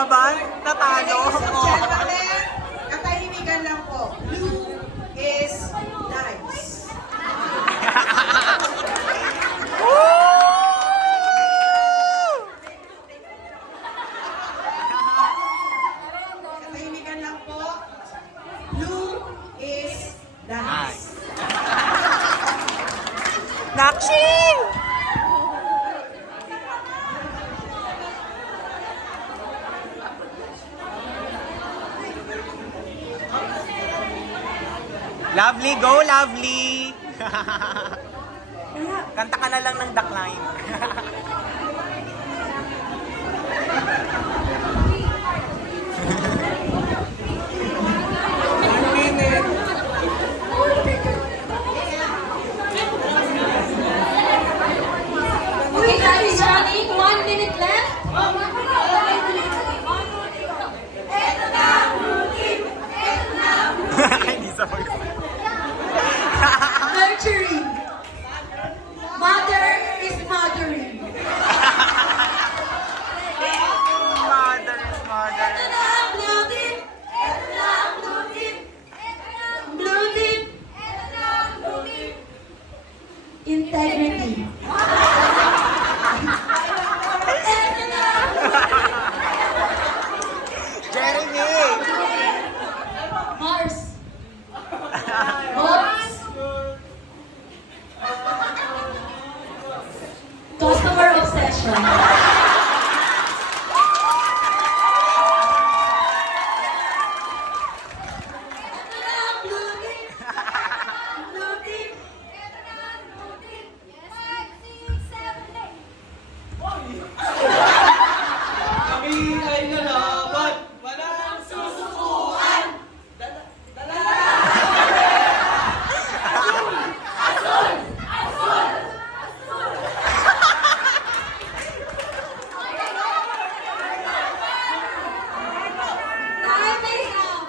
lumaban, natalo. Ladies and gentlemen, katahimikan lang po. Blue is nice. Katahimikan lang po. Blue is nice. Nakshing! Lovely, go lovely! Kanta ka na lang ng Duckline. Okay, guys, Johnny, 1 minute left. Hindi sa pag- Nurturing. Mother is mothering. Mother is mother. Ito na ang blue team. Ito na ang blue team. Blue team. Ito na ang blue team. Integrity. Ito na ang Jeremy! Mars. Mars. Customer obsession. Ito na ang blue team. Blue team. Ito na ang blue team. 5, 6, 7, 8. Kami ay lalaban, walang susukuan. Time is up.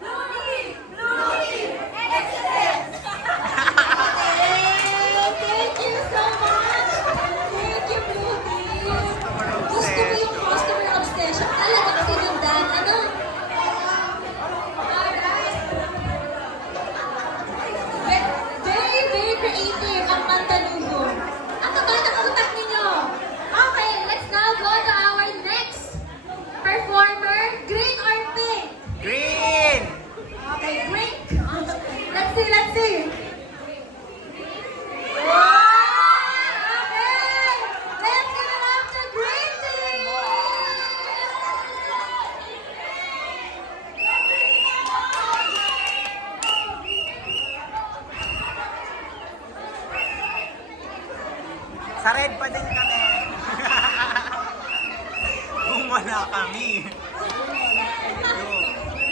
Blue team. Blue team. Excellent. Thank you so much. Thank you, blue team. Gusto ko yung customer obsession. Talagang sinundan. Ano? Very, very creative ang pantalugo. Ang taba ng utak ninyo. Okay, let's now go to our next performer. Green or pink? Green! Okay, green. Let's see, let's see. Okay, let's give it up to green team. Sa red pa din kami. Bumwala kami.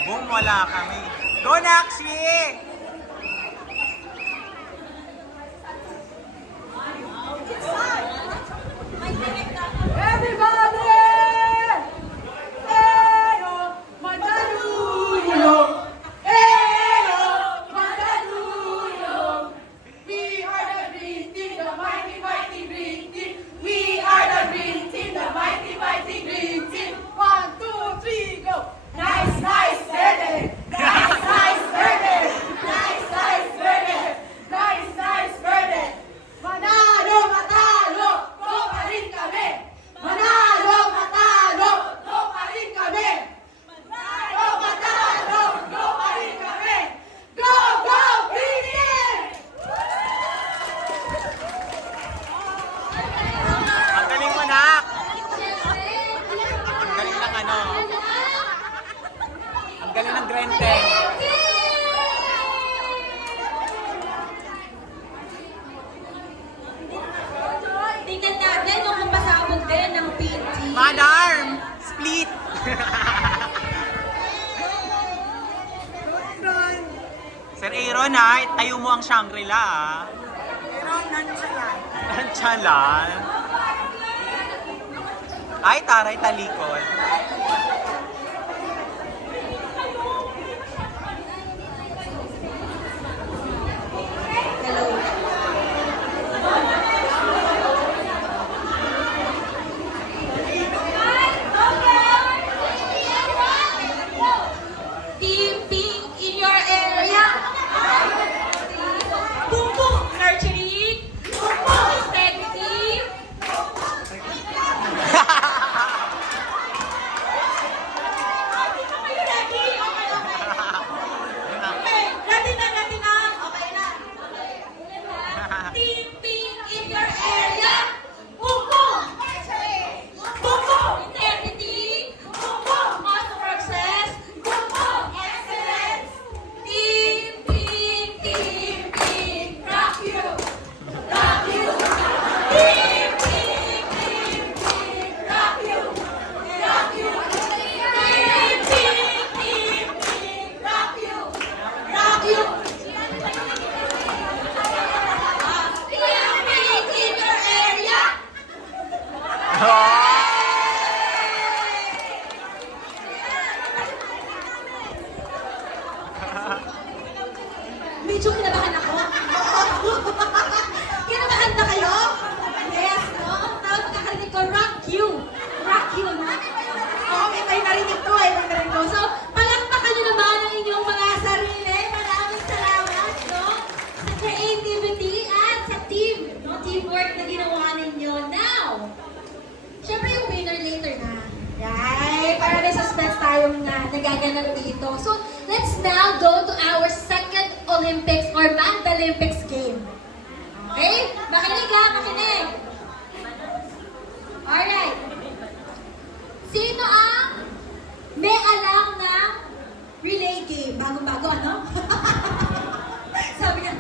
Bumwala kami. Go Nakshi! Everybody! Eyo, Mandaluyong! Eyo, Mandaluyong! We are the green team, the mighty, mighty green team. We are the green team, the mighty, mighty green team. 1, 2, 3, go! Nice, nice, verde! Nice, nice, verde! Nice, nice, verde! Nice, nice, verde! Manalo, matalo, go pa rin kami! Manalo, matalo, go pa rin kami! Manalo, matalo, go pa rin kami! Go, go, Green Team! Ang galing mo Nak! Ang galing ng ano? Ang galing ng Grenten. Tingnan natin kung mapasabog din ng pink team. Manarm! Split! Sir Aaron ha, tayo mo ang Shangri-La ha. Pero nandyan. Nantsalan. Ay, taray talikod. nagaganap dito. So, let's now go to our second Olympics or Mandalympics game. Okay? Makinig ha, makinig. Alright. Sino ang may alam na relay game? Bago-bago, ano? Sabi niya,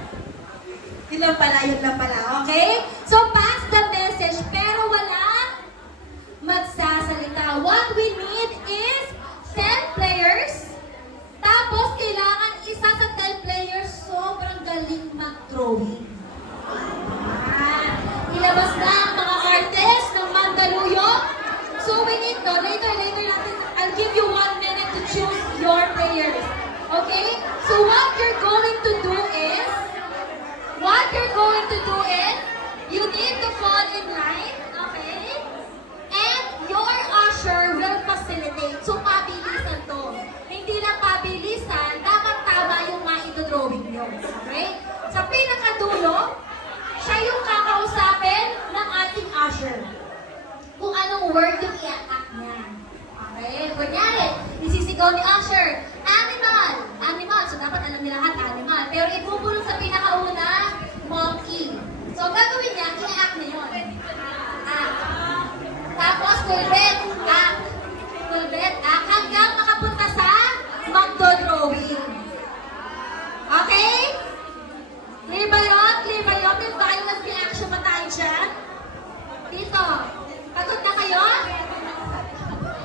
yun lang pala, okay? So, pass the message, pero walang magsasalita. What we need is 10 players. Tapos, kailangan isa sa 10 players sobrang galing mag-throwing. Ilabas na ang mga artist ng Mandaluyong. So, we need to, later natin, I'll give you 1 minute to choose your players. Okay? So, what you're going to do is, you need to fall in line, okay? And your usher will facilitate. So, pabilisan to. Hindi lang pabilisan, dapat tama yung maitodrawing nyo. Okay? Sa pinakadulo, siya yung kakausapin ng ating usher. Kung anong word yung i-attack niya. Okay? Kunyari, isisigaw ni usher, animal. So, dapat alam nila lahat, animal. Pero